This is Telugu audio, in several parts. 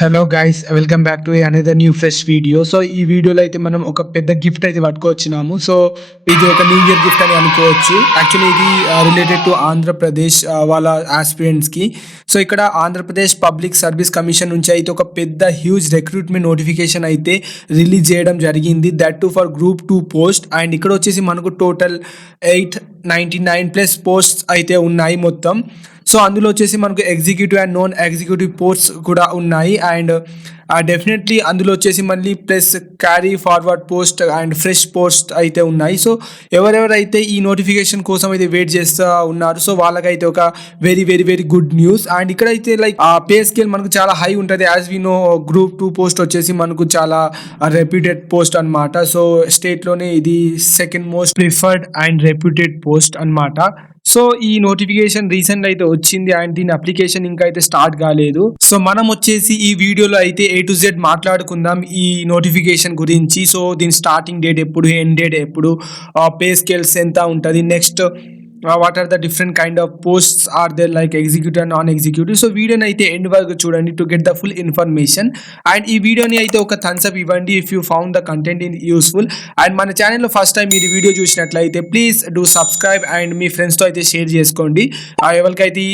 Hello guys welcome back to another new fresh video. So ఈ వీడియోలో అయితే మనం ఒక పెద్ద గిఫ్ట్ అయితే పట్టుకొచ్చినాము. సో ఇది ఒక న్యూ ఇయర్ గిఫ్ట్ అని అనుకోవచ్చు. యాక్చువల్లీ ఇది రిలేటెడ్ టు ఆంధ్రప్రదేశ్ వాళ్ళ ఆస్పిరెంట్స్కి. సో ఇక్కడ ఆంధ్రప్రదేశ్ పబ్లిక్ సర్వీస్ కమిషన్ నుంచి అయితే ఒక పెద్ద హ్యూజ్ రిక్రూట్మెంట్ నోటిఫికేషన్ అయితే రిలీజ్ చేయడం జరిగింది. That to for group 2 post. And ఇక్కడ వచ్చేసి మనకు టోటల్ 899+ పోస్ట్స్ అయితే ఉన్నాయి మొత్తం. సో అందులో వచ్చేసి మనకు executive and non executive posts కూడా ఉన్నాయి. అండ్ డెఫినెట్లీ అందులో వచ్చేసి మళ్ళీ plus carry forward post and fresh post అయితే ఉన్నాయి. సో ఎవరెవరైతే ఈ నోటిఫికేషన్ కోసం అయితే వెయిట్ చేస్తూ ఉన్నారు, సో వాళ్ళకైతే ఒక very very very good news. And ఇక్కడైతే లైక్ ఆ పే స్కేల్ మనకు చాలా హై ఉంటుంది. As we know group 2 post వచ్చేసి మనకు చాలా రెప్యూటెడ్ పోస్ట్ అనమాట. సో స్టేట్లోనే ఇది second most preferred and reputed post అనమాట. సో ఈ నోటిఫికేషన్ రీసెంట్ అయితే వచ్చింది అండ్ దీని అప్లికేషన్ ఇంకా అయితే స్టార్ట్ కాలేదు. సో మనం వచ్చేసి ఈ వీడియోలో అయితే A to Z మాట్లాడుకుందాం ఈ నోటిఫికేషన్ గురించి. సో దీని స్టార్టింగ్ డేట్ ఎప్పుడు, ఎండ్ డేట్ ఎప్పుడు, పే స్కేల్స్ ఎంత ఉంటుంది, next what are the different kind of posts are there like executive and non executive. So వీడియోని అయితే ఎండ్ వరకు చూడండి to get the full information. And ఈ వీడియోని అయితే ఒక థమ్స్ అప్ ఇవ్వండి if you found the content in useful. And మన ఛానల్లో ఫస్ట్ టైం మీరు వీడియో చూసినట్లయితే ప్లీజ్ డూ సబ్స్క్రైబ్ అండ్ మీ ఫ్రెండ్స్తో అయితే షేర్ చేసుకోండి ఎవరికైతే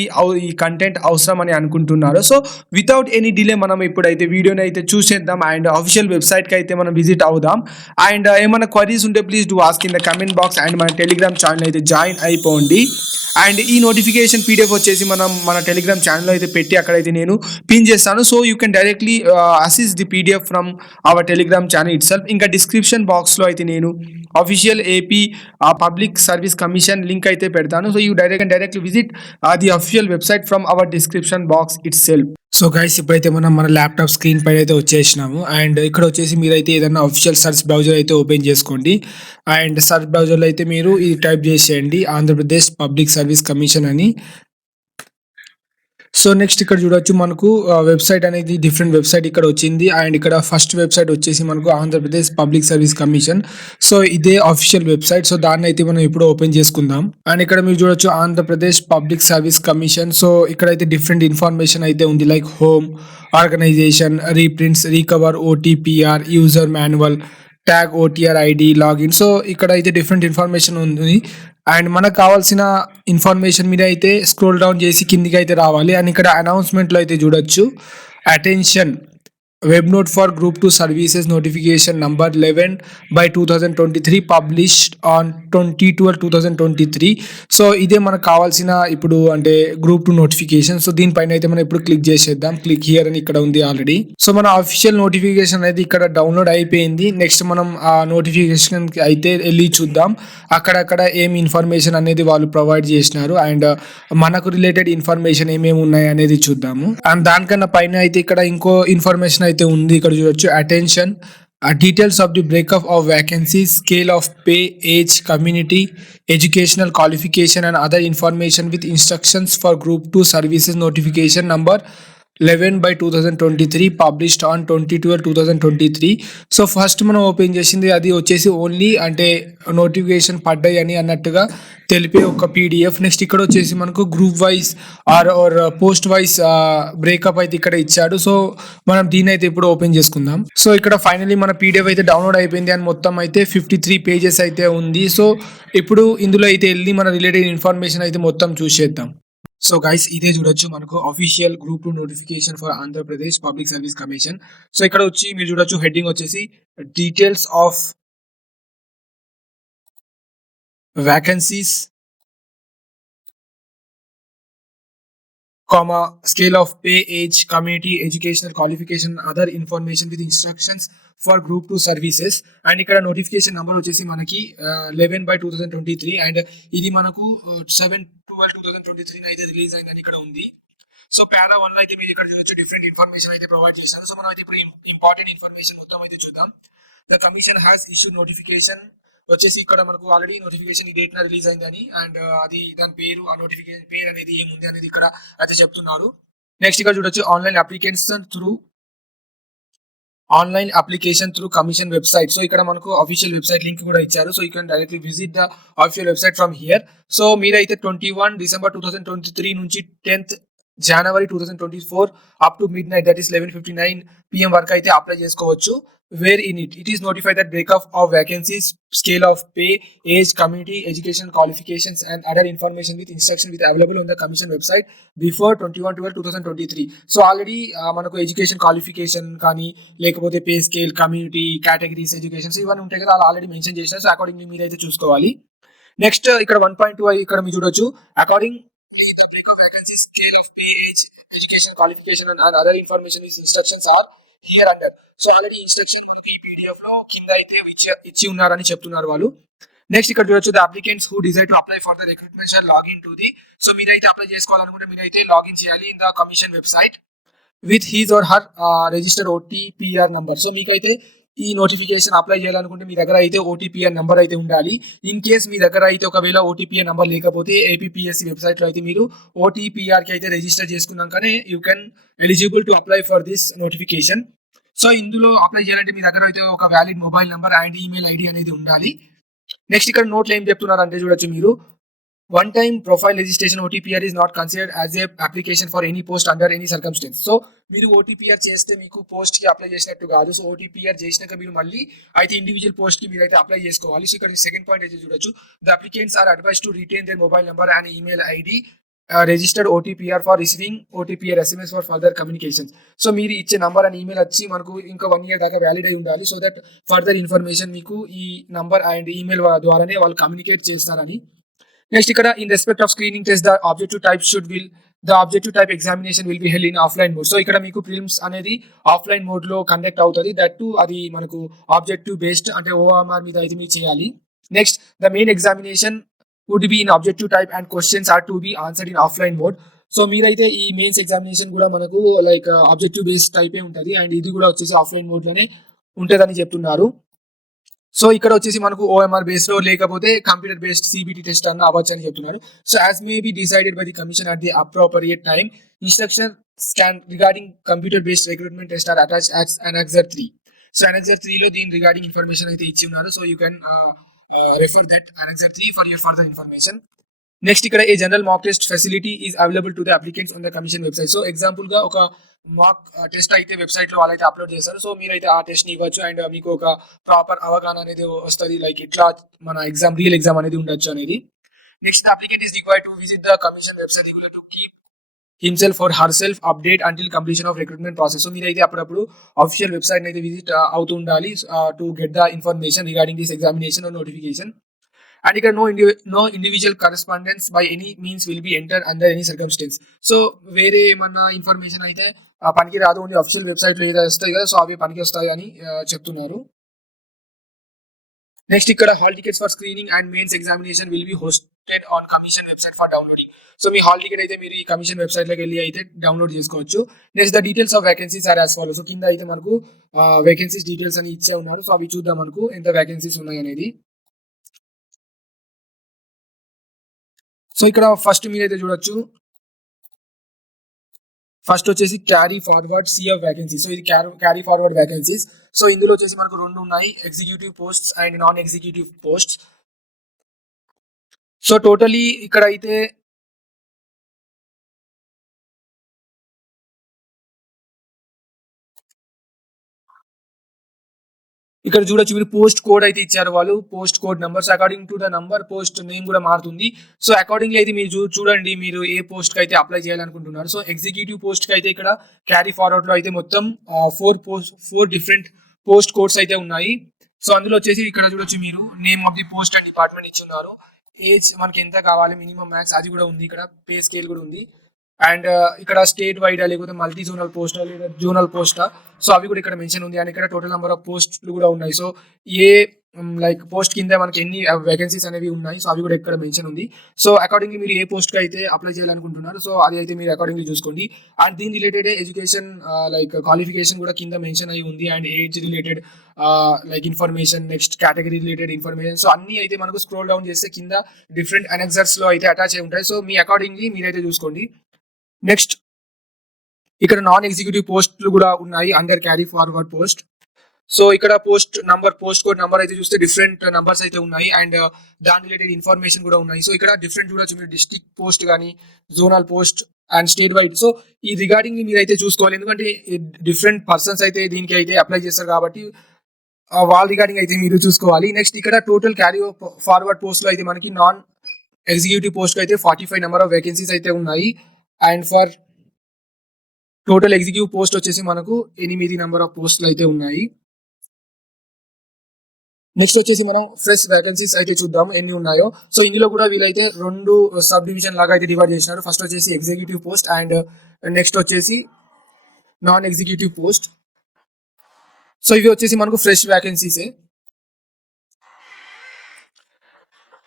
ఈ కంటెంట్ అవసరం అని అనుకుంటున్నారో. సో వితౌట్ ఎనీ డిలే మనం ఇప్పుడైతే వీడియోని అయితే చూసేద్దాం అండ్ అఫీషియల్ వెబ్సైట్కి అయితే మనం విజిట్ అవుదాం. అండ్ ఏమైనా క్వరీస్ ఉంటే please do ask in the comment box. And మన టెలిగ్రామ్ ఛానల్ అయితే జాయిన్ అయిపోండి. అండ్ ఈ నోటిఫికేషన్ పీడిఎఫ్ వచ్చేసి మనం మన టెలిగ్రామ్ ఛానల్లో అయితే పెట్టి అక్కడైతే నేను పిన్ చేస్తాను. So you can directly access the PDF from our Telegram channel itself. ఇంకా డిస్క్రిప్షన్ బాక్స్లో అయితే నేను official AP public service commission link అయితే పెడతాను. So you directly visit the official website from our description box itself. So guys ఇప్పుడైతే మనం మన ల్యాప్టాప్ స్క్రీన్ పైన అయితే వచ్చేసినాము. అండ్ ఇక్కడ వచ్చేసి మీరైతే ఏదైనా అఫీషియల్ సర్చ్ బ్రౌజర్ అయితే ఓపెన్ చేసుకోండి. అండ్ సర్చ్ బ్రౌజర్లో అయితే మీరు ఇది టైప్ చేసేయండి ఆంధ్రప్రదేశ్ పబ్లిక్ సర్వీస్ కమిషన్ అని. సో నెక్స్ట్ ఇక్కడ చూడొచ్చు మనకు వెబ్సైట్ అనేది డిఫరెంట్ వెబ్సైట్ ఇక్కడ వచ్చింది. అండ్ ఇక్కడ ఫస్ట్ వెబ్సైట్ వచ్చేసి మనకు Andhra Pradesh public service commission. So ఇదే అఫీషియల్ వెబ్సైట్. సో దాన్ని అయితే మనం ఇప్పుడు ఓపెన్ చేసుకుందాం. అండ్ ఇక్కడ మీరు చూడొచ్చు Andhra Pradesh public service commission. So ఇక్కడైతే డిఫరెంట్ ఇన్ఫర్మేషన్ అయితే ఉంది like home, organisation, reprints, recover, OTPR, user manual, tag, OTR ID, login. So ఇక్కడ అయితే డిఫరెంట్ ఇన్ఫర్మేషన్ ఉంది. అండ్ మనకు కావాల్సిన ఇన్ఫర్మేషన్ మీద అయితే స్క్రోల్ డౌన్ చేసి కిందికి అయితే రావాలి. అండ్ ఇక్కడ అనౌన్స్మెంట్లో అయితే చూడొచ్చు attention web note for group 2 services notification number 11/2023 published on 20/12/2023. So ఇదే మనకు కావాల్సిన ఇప్పుడు అంటే గ్రూప్ 2 నోటిఫికేషన్. సో దీనిపైన అయితే మనం ఇప్పుడు క్లిక్ చేసేద్దాం. క్లిక్ హియర్ అని ఇక్కడ ఉంది ఆల్రెడీ. సో మన అఫీషియల్ నోటిఫికేషన్ అనేది ఇక్కడ డౌన్లోడ్ అయిపోయింది. నెక్స్ట్ మనం ఆ నోటిఫికేషన్ అయితే వెళ్ళి చూద్దాం అక్కడక్కడ ఏమి ఇన్ఫర్మేషన్ అనేది వాళ్ళు ప్రొవైడ్ చేసినారు అండ్ మనకు రిలేటెడ్ ఇన్ఫర్మేషన్ ఏమేమి ఉన్నాయి అనేది చూద్దాము. అండ్ దానికన్నా పైన అయితే ఇక్కడ ఇంకో ఇన్ఫర్మేషన్ అయితే ఉంది. ఇక్కడ చూడొచ్చు attention details of the breakup of vacancies, scale of pay, age, community, educational qualification and other information with instructions for group 2 services notification number 11/2023 published on 20/12/2023. So first మనం ఓపెన్ చేసింది అది వచ్చేసి ఓన్లీ అంటే నోటిఫికేషన్ పడ్డాయి అని అన్నట్టుగా తెలిపే ఒక PDF. నెక్స్ట్ ఇక్కడ వచ్చేసి మనకు group wise or post wise breakup అయితే ఇక్కడ ఇచ్చాడు. సో మనం దీన్ని అయితే ఇప్పుడు ఓపెన్ చేసుకుందాం. సో ఇక్కడ ఫైనలీ మన PDF అయితే డౌన్లోడ్ అయిపోయింది అండ్ మొత్తం అయితే 53 పేజెస్ అయితే ఉంది. సో ఇప్పుడు ఇందులో అయితే వెళ్ళి మన రిలేటెడ్ ఇన్ఫర్మేషన్ అయితే మొత్తం చూసేద్దాం. సో గైస్ ఇదే చూడొచ్చు మనకు official group 2 notification for Andhra Pradesh public service commission. So ఇక్కడ వచ్చి మీరు చూడొచ్చు హెడ్డింగ్ వచ్చేసి details of vacancies, comma, scale of pay, age, community, educational qualification, other information with instructions for group 2 services. And ఇక్కడ నోటిఫికేషన్ నెంబర్ వచ్చేసి మనకి 11/2023 అండ్ ఇది మనకు 7/12/2023 అయితే రిలీజ్ అయిందని ఇక్కడ ఉంది. సో పారా 1 లో అయితే మీరు ఇక్కడ చూడొచ్చు డిఫరెంట్ ఇన్ఫర్మేషన్ అయితే ప్రొవైడ్ చేశారు. సో మనం అయితే ఇప్పుడు ఇంపార్టెంట్ ఇన్ఫర్మేషన్ మొత్తం అయితే చూద్దాం. The commission has issue notification వచ్చేసి ఇక్కడ మనకు ఆల్రెడీ నోటిఫికేషన్ ఈ డేట్ న రిలీజ్ అయిందని అండ్ అది దాని పేరు ఆ నోటిఫికేషన్ పేరు అనేది ఏముంది అనేది ఇక్కడ అయితే చెప్తున్నారు. నెక్స్ట్ ఇక్కడ చూడొచ్చు online application through commission website. So ఇక్కడ మనకు అఫీషియల్ వెబ్సైట్ లింక్ కూడా ఇచ్చారు. So you can directly visit the official website from here. So మీరైతే 21 డిసెంబర్ 2023 నుంచి 10th January 2024 up to midnight, that is 11:59 PM వరకు అయితే అప్లై చేసుకోవచ్చు. Where in it is notified that breakup of vacancies, scale of pay, age, community, education qualifications and other information with instruction with available on the commission website before 21/12/2023. So already మనకు ఎడ్యుకేషన్ క్వాలిఫికేషన్ కానీ లేకపోతే pay scale, community, categories, educations ఇవన్నీ ఉంటాయి కదా, అలా ఆల్రెడీ మెన్షన్ చేసిన. సో అకార్డింగ్లీ మీరైతే చూసుకోవాలి. నెక్స్ట్ ఇక్కడ 1.2 ఇక్కడ మీరు చూడొచ్చు. According scale of pay, age, education qualification and other information is instructions are here under. So already instruction మనకి ఈ పీడిఎఫ్ లో కింద అయితే ఇచ్చి ఉన్నారని చెప్తున్నారు వాళ్ళు. నెక్స్ట్ ఇక్కడ చూడొచ్చు, the applicants who decide to apply for the recruitment shall login to the. So మీరైతే అప్లై చేసుకోవాలనుకుంటే మీరైతే లాగిన్ చేయాలి in the commission website with his or her register OTPR number. So మీకైతే ఈ నోటిఫికేషన్ అప్లై చేయాలనుకుంటే మీ దగ్గర అయితే ఓటీపీఆర్ నెంబర్ అయితే ఉండాలి. ఇన్ కేస్ మీ దగ్గర అయితే ఒకవేళ ఓటీపీఆర్ నెంబర్ లేకపోతే ఏపీపీఎస్సీ వెబ్సైట్ లో అయితే మీరు ఓటీపీఆర్ కి అయితే రిజిస్టర్ చేసుకున్నాకనే you can eligible to apply for this notification. So ఇందులో అప్లై చేయాలంటే మీ దగ్గర అయితే ఒక valid mobile number and email ID అనేది ఉండాలి. నెక్స్ట్ ఇక్కడ నోట్లో ఏం చెప్తున్నారంటే చూడొచ్చు మీరు, one time profile registration OTPR is not considered as a application for any post under any circumstance. So మీరు ఓటీపీఆర్ చేస్తే మీకు పోస్ట్ కి అప్లై చేసినట్టు కాదు. సో ఓటీపీఆర్ చేసినాక మీరు మళ్ళీ అయితే ఇండివిజువల్ పోస్ట్ కి మీరు అయితే అప్లై చేసుకోవాలి. సో ఇక్కడ సెకండ్ పాయింట్ అయితే చూడొచ్చు, the applicants are advise to retain their mobile number and email ID registered OTPR for receiving OTPR SMS for further communication. So మీరు ఇచ్చే నంబర్ అండ్ ఈమెయిల్ వచ్చి మనకు ఇంకా 1 year దాకా వ్యాలిడ్ అయి ఉండాలి. సో దట్ ఫర్దర్ ఇన్ఫర్మేషన్ మీకు ఈ నంబర్ అండ్ ఈమెయిల్ ద్వారానే వాళ్ళు కమ్యూనికేట్ చేస్తారని. నెక్స్ట్ ఇక్కడ in respect of screening test the objective type examination will be held in offline mode. So ఇక్కడ మీకు ప్రిలిమ్స్ అనేది ఆఫ్లైన్ మోడ్ లో కండక్ట్ అవుతుంది. దట్ టు అది మనకు ఆబ్జెక్టివ్ బేస్డ్ అంటే ఓఎంఆర్ మీద అయితే మీరు చేయాలి. Next the main examination would be in objective type and questions are to be answered in offline mode. So మీరైతే ఈ మెయిన్స్ ఎగ్జామినేషన్ కూడా మనకు లైక్ ఆబ్జెక్టివ్ బేస్డ్ టైపే ఉంటుంది అండ్ ఇది కూడా వచ్చేసి ఆఫ్లైన్ మోడ్ లోనే ఉంటుందని చెప్తున్నారు. సో ఇక్కడ వచ్చేసి మనకు ఓఎంఆర్ బేస్డ్ లో లేకపోతే కంప్యూటర్ బేస్డ్ సిబిటి టెస్ట్ అన్న అవ్వచ్చు అని చెప్తున్నారు. So as may be decided by the commission at the appropriate time, instruction scan regarding computer based recruitment test are attach as annexure 3. So annexure 3 లో దీని రిగార్డింగ్ ఇన్ఫర్మేషన్ అయితే ఇచ్చి ఉన్నారు. So you can refer that annexure 3 for your further information. Next ఇక్కడ a general mock test facility is available to the applicants on the commission website. So example గా ఒక మాక్ టెస్ట్ అయితే వెబ్సైట్ లో వాళ్ళైతే అప్లోడ్ చేస్తారు. సో మీరైతే ఆ టెస్ట్ ని ఇవ్వచ్చు అండ్ మీకు ఒక ప్రాపర్ అవగాహన అనేది వస్తుంది, లైక్ ఇట్లా మన ఎగ్జామ్ రియల్ ఎగ్జామ్ అనేది ఉండొచ్చు అనేది. Next applicant is required to visit the commission website regular to keep himself or herself update until completion of recruitment process. So మీరైతే అప్పుడప్పుడు అఫీషియల్ వెబ్సైట్ అయితే విజిట్ అవుతూ ఉండాలి to get the information regarding this examination or notification. And ఇక్కడ no individual correspondence by any means will be enter under any circumstance. So వేరే ఏమన్నా ఇన్ఫర్మేషన్ అయితే పనికి రాదు, ఓన్లీ అఫీషియల్ వెబ్సైట్ లో ఏదైతే వస్తాయి కదా, సో అవి పనికి వస్తాయి అని చెప్తున్నారు. నెక్స్ట్ ఇక్కడ hall tickets for screening and mains examination will be hosted on commission website for downloading. So me hall ticket అయితే మీరు ఈ కమిషన్ వెబ్సైట్ లోకి వెళ్ళి అయితే డౌన్లోడ్ చేసుకోవచ్చు. Next the details of vacancies are as follow. So కింద అయితే మనకు వేకెన్సీస్ డీటెయిల్స్ అని ఇచ్చే ఉన్నారు. సో అవి చూద్దాం మనకు ఎంత వేకెన్సీస్ ఉన్నాయి అనేది. సో ఇక్కడ ఫస్ట్ మీరైతే చూడొచ్చు, ఫస్ట్ వచ్చేసి carry forward CF vacancy. So ఇది క్యారీ ఫార్వర్డ్ వేకెన్సీస్. సో ఇందులో వచ్చేసి మనకు 2 ఉన్నాయి, executive posts and non executive posts. So totally ఇక్కడ అయితే ఇక్కడ చూడొచ్చు మీరు పోస్ట్ కోడ్ అయితే ఇచ్చారు వాళ్ళు, post code numbers according to the number post name కూడా మారుతుంది. సో అకార్డింగ్లీ అయితే మీరు చూడండి మీరు ఏ పోస్ట్ కి అయితే అప్లై చేయాలనుకుంటున్నారు. సో ఎగ్జిక్యూటివ్ పోస్ట్ కి అయితే ఇక్కడ క్యారీ ఫార్వర్డ్ లో అయితే మొత్తం 4 డిఫరెంట్ పోస్ట్ కోడ్స్ అయితే ఉన్నాయి. సో అందులో వచ్చేసి ఇక్కడ చూడొచ్చు మీరు name of the post and department ఇచ్చి ఉన్నారు, ఏజ్ మనకి ఎంత కావాలి మినిమం మ్యాక్స్ అది కూడా ఉంది, ఇక్కడ పే స్కేల్ కూడా ఉంది. అండ్ ఇక్కడ స్టేట్ వైడ్ లేకపోతే మల్టీ జోనల్ పోస్టా లేదా జోనల్ పోస్టా, సో అవి కూడా ఇక్కడ మెన్షన్ ఉంది. అండ్ ఇక్కడ టోటల్ నెంబర్ ఆఫ్ పోస్టులు కూడా ఉన్నాయి. సో ఏ లైక్ పోస్ట్ కింద మనకి ఎన్ని వేకెన్సీస్ అనేవి ఉన్నాయి, సో అవి కూడా ఇక్కడ మెన్షన్ ఉంది. సో అకార్డింగ్లీ మీరు ఏ పోస్ట్ కి అయితే అప్లై చేయాలనుకుంటున్నారు, సో అది అయితే మీరు అకార్డింగ్లీ చూసుకోండి. అండ్ దీని రిలేటెడ్ ఎడ్యుకేషన్ లైక్ క్వాలిఫికేషన్ కూడా కింద మెన్షన్ అయి ఉంది. And age related like information, next category related information, so అన్ని అయితే మనకు స్క్రోల్ డౌన్ చేస్తే కింద డిఫరెంట్ అనెక్సర్స్ లో అయితే అటాచ్ అయి ఉంటాయి. సో మీ అకార్డింగ్లీ మీరైతే చూసుకోండి. నెక్స్ట్ ఇక్కడ నాన్ ఎగ్జిక్యూటివ్ పోస్టులు కూడా ఉన్నాయి under carry forward post. So ఇక్కడ పోస్ట్ కోడ్ నంబర్ అయితే చూస్తే డిఫరెంట్ నంబర్స్ అయితే ఉన్నాయి అండ్ దాని రిలేటెడ్ ఇన్ఫర్మేషన్ కూడా ఉన్నాయి. సో ఇక్కడ డిఫరెంట్ చూడొచ్చు మీరు, డిస్ట్రిక్ట్ పోస్ట్ కానీ, zonal post, and state wide. So ఈ రిగార్డింగ్ మీరైతే చూసుకోవాలి, ఎందుకంటే డిఫరెంట్ పర్సన్స్ అయితే దీనికి అయితే అప్లై చేస్తారు కాబట్టి వాళ్ళ రిగార్డింగ్ అయితే మీరు చూసుకోవాలి. నెక్స్ట్ ఇక్కడ టోటల్ క్యారీ ఫార్వర్డ్ పోస్ట్లో అయితే మనకి నాన్ ఎగ్జిక్యూటివ్ పోస్ట్ అయితే 45 నెంబర్ ఆఫ్ వేకెన్సీస్ అయితే ఉన్నాయి. And for total executive post వచ్చేసి మనకు 8 నెంబర్ ఆఫ్ పోస్టులు అయితే ఉన్నాయి. నెక్స్ట్ వచ్చేసి మనం ఫ్రెష్ వేకెన్సీస్ అయితే చూద్దాం ఎన్ని ఉన్నాయో. సో ఇందులో కూడా వీళ్ళైతే 2 సబ్ డివిజన్ లాగా అయితే డివైడ్ చేసినారు. ఫస్ట్ వచ్చేసి ఎగ్జిక్యూటివ్ పోస్ట్ అండ్ నెక్స్ట్ వచ్చేసి నాన్ ఎగ్జిక్యూటివ్ పోస్ట్. సో ఇవి వచ్చేసి మనకు ఫ్రెష్ వేకెన్సీసే.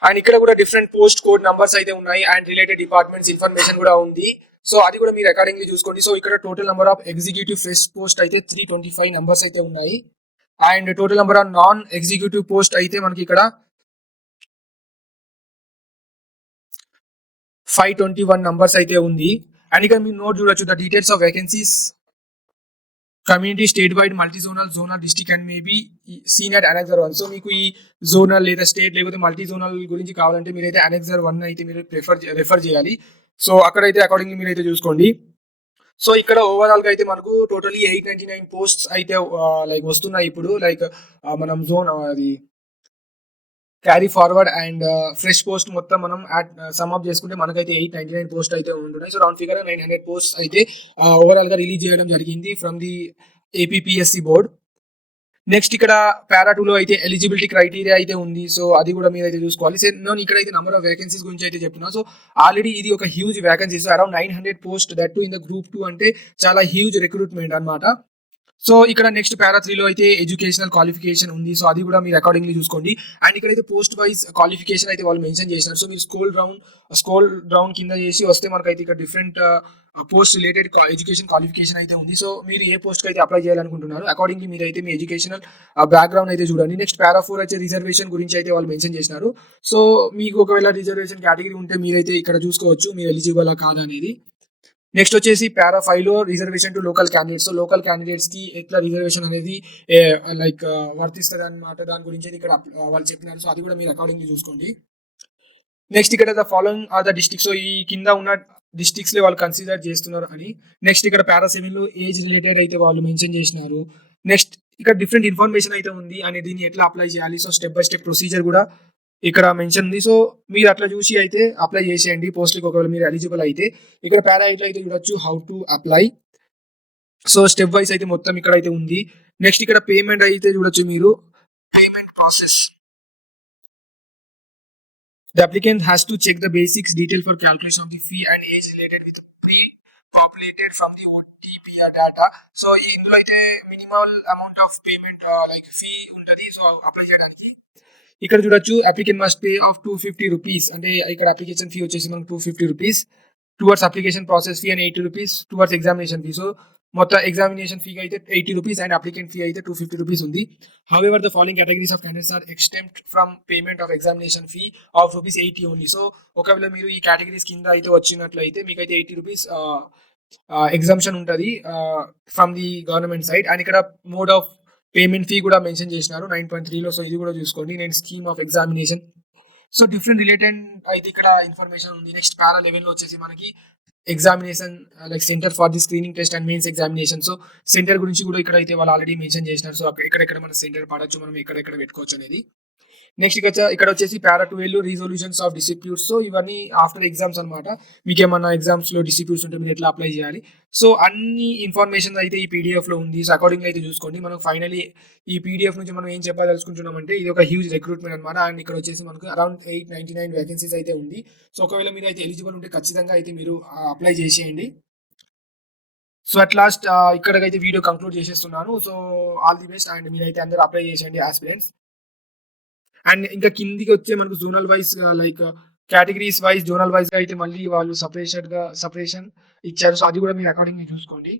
అండ్ ఇక్కడ కూడా డిఫరెంట్ పోస్ట్ కోడ్ నంబర్స్ అయితే ఉన్నాయి అండ్ రిలేటెడ్ డిపార్ట్మెంట్స్ ఇన్ఫర్మేషన్ కూడా ఉంది. సో అది కూడా మీరు అకార్డింగ్లీ చూసుకోండి. సో ఇక్కడ total number of executive fresh post అయితే 325 నెంబర్స్ అయితే ఉన్నాయి. And total number of non executive post అయితే మనకి ఇక్కడ 521 నంబర్స్ అయితే ఉంది. అండ్ ఇక్కడ మీరు నోట్ చూడొచ్చు, the details of vacancies community state wide multi zonal district and maybe seen at annexure 1. So మీకు ఈ జోనల్ లేదా స్టేట్ లేకపోతే మల్టీ జోనల్ గురించి కావాలంటే మీరైతే అనెక్సర్ 1 అయితే మీరు రెఫర్ చేయాలి. సో అక్కడైతే అకార్డింగ్లీ మీరైతే చూసుకోండి. సో ఇక్కడ ఓవరాల్ గా అయితే మనకు టోటలీ 899 పోస్ట్స్ అయితే లైక్ వస్తున్నాయి ఇప్పుడు. లైక్ మనం జోన్ అది carry forward and fresh post మొత్తం మనం సమ్ అప్ చేసుకుంటే మనకైతే 899 పోస్ట్ అయితే ఉంటున్నాయి. సో రౌండ్ ఫిగర్ 900 పోస్ట్ అయితే ఓవరాల్ గా రిలీజ్ చేయడం జరిగింది from the APPSC board. Next ఇక్కడ పారా 2లో అయితే ఎలిజిబిలిటీ క్రైటీరియా అయితే ఉంది. సో అది కూడా మీరు అయితే చూసుకోవాలి. సో నేను ఇక్కడైతే నెంబర్ ఆఫ్ వేకెన్సీస్ గురించి అయితే చెప్తున్నా. సో ఆల్రెడీ ఇది ఒక huge vacancies, around 900 post, that to in the group 2 అంటే చాలా హ్యూజ్ రిక్రూట్మెంట్ అనమాట. సో ఇక్కడ నెక్స్ట్ పారా 3లో అయితే ఎడ్యుకేషనల్ క్వాలిఫికేషన్ ఉంది. సో అది కూడా మీరు అకార్డింగ్లీ చూసుకోండి. అండ్ ఇక్కడైతే పోస్ట్ వైజ్ క్వాలిఫికేషన్ అయితే వాళ్ళు మెన్షన్ చేసినారు. సో మీరు స్కోల్ డౌన్ కింద చేసి వస్తే మనకైతే ఇక్కడ different post related education qualification అయితే ఉంది. సో మీరు ఏ పోస్ట్ అయితే అప్లై చేయాలనుకుంటున్నారు అకార్డింగ్లీ మీరు అయితే మీ ఎడ్యుకేషనల్ బ్యాక్గ్రౌండ్ అయితే చూడండి. నెక్స్ట్ పారా 4 అయితే రిజర్వేషన్ గురించి అయితే వాళ్ళు మెన్షన్ చేసినారు. సో మీకు ఒకవేళ రిజర్వేషన్ కేటగిరీ ఉంటే మీరైతే ఇక్కడ చూసుకోవచ్చు మీరు ఎలిజిబుల్ కాదా అనేది. నెక్స్ట్ వచ్చేసి పారా 5లో reservation to local candidates. So local candidates కి ఎట్లా రిజర్వేషన్ అనేది లైక్ వర్తిస్తుంది అనమాట, దాని గురించి ఇక్కడ వాళ్ళు చెప్పినారు. సో అది కూడా మీరు అకార్డింగ్లీ చూసుకోండి. నెక్స్ట్ ఇక్కడ the following are the districts. So ఈ కింద ఉన్న డిస్ట్రిక్ట్స్ లో వాళ్ళు కన్సిడర్ చేస్తున్నారు అని. నెక్స్ట్ ఇక్కడ పారా 7లో ఏజ్ రిలేటెడ్ అయితే వాళ్ళు మెన్షన్ చేసినారు. నెక్స్ట్ ఇక్కడ డిఫరెంట్ ఇన్ఫర్మేషన్ అయితే ఉంది అని దీన్ని ఎట్లా అప్లై చేయాలి. So step by step procedure కూడా ఇక్కడ మెన్షన్ ఉంది. సో మీరు అట్లా చూసి అయితే అప్లై చేసేయండి పోస్ట్కి ఒకవేళ మీరు ఎలిజిబుల్ అయితే. ఇక్కడ పారా 8లో అయితే చూడొచ్చు how to apply. So step wise అయితే మొత్తం ఇక్కడ అయితే ఉంది. నెక్స్ట్ ఇక్కడ పేమెంట్ అయితే చూడొచ్చు మీరు, payment process. The applicant has to check the basics detail for calculation of the fee and age related with pre-populated from the OTPR data. So ఇందులో అయితే minimal amount of payment like fee ఉంటుంది. సో అప్లై చేయడానికి ఇక్కడ చూడొచ్చు applicant must pay of 250 rupees. అంటే ఇక్కడ అప్లికేషన్ ఫీ వచ్చేసి మనకు 250 rupees towards application process fee and 80 rupees towards examination fee. So మొత్తం ఎగ్జామినేషన్ ఫీ అయితే 80 రూపీస్ అండ్ అప్లికెంట్ ఫీ అయితే 250 రూపీస్ ఉంది. However the following categories of candidates are exempt from payment of examination fee of rupees 80 only. So ఒకవేళ మీరు ఈ కేటగిరీస్ కింద అయితే వచ్చినట్లయితే మీకు అయితే 80 రూపీస్ ఎగ్జామ్షన్ ఉంటుంది from the government side. And ఇక్కడ మోడ్ ఆఫ్ పేమెంట్ ఫీ కూడా మెన్షన్ చేసినారు 9.3లో. సో ఇది కూడా చూసుకోండి. నేను scheme of examination. So different related అయితే ఇక్కడ ఇన్ఫర్మేషన్ ఉంది. నెక్స్ట్ పారా 11లో వచ్చేసి మనకి examination like centre for the screening test and mains examination. So centre గురించి కూడా ఇక్కడ అయితే వాళ్ళు ఆల్రెడీ మెన్షన్ చేసినారు. సో ఎక్కడెక్కడ మన సెంటర్ పడవచ్చు, మనం ఎక్కడెక్కడ పెట్టుకోవచ్చు అనేది. నెక్స్ట్ ఇక్కడ వచ్చేసి పారా 12 రిజల్యూషన్స్ ఆఫ్ డిస్ప్యూట్స్. సో ఇవన్నీ ఆఫ్టర్ ఎగ్జామ్స్ అనమాట. మీకు ఏమన్నా ఎగ్జామ్స్ లో డిస్ప్యూట్స్ ఉంటే మీరు ఎట్లా అప్లై చేయాలి. సో అన్ని ఇన్ఫర్మేషన్ అయితే ఈ పీడిఎఫ్ లో ఉంది. సో అకార్డింగ్ అయితే చూసుకోండి. మనం ఫైనలీ ఈ పీడిఎఫ్ నుంచి మనం ఏం చెప్పదలుచుకుంటున్నామంటే ఇది ఒక హ్యూజ్ రిక్రూట్మెంట్ అనమాట. అండ్ ఇక్కడ వచ్చేసి మనకు అరౌండ్ 899 వేకెన్సీస్ అయితే ఉంది. సో ఒకవేళ మీరు అయితే ఎలిజిబుల్ ఉంటే ఖచ్చితంగా అయితే మీరు అప్లై చేసేయండి. సో అట్ లాస్ట్ ఇక్కడికైతే వీడియో కంక్లూడ్ చేసేస్తున్నాను. So all the best and మీరైతే అందరూ అప్లై చేసేయండి ఆస్పిరెంట్స్. అండ్ ఇంకా కిందికి వచ్చే మనకు zonal wise like categories wise zonal wise అయితే మళ్ళీ వాళ్ళు సపరేషన్ ఇచ్చారు. సో అది కూడా మీరు అకార్డింగ్లీ చూసుకోండి.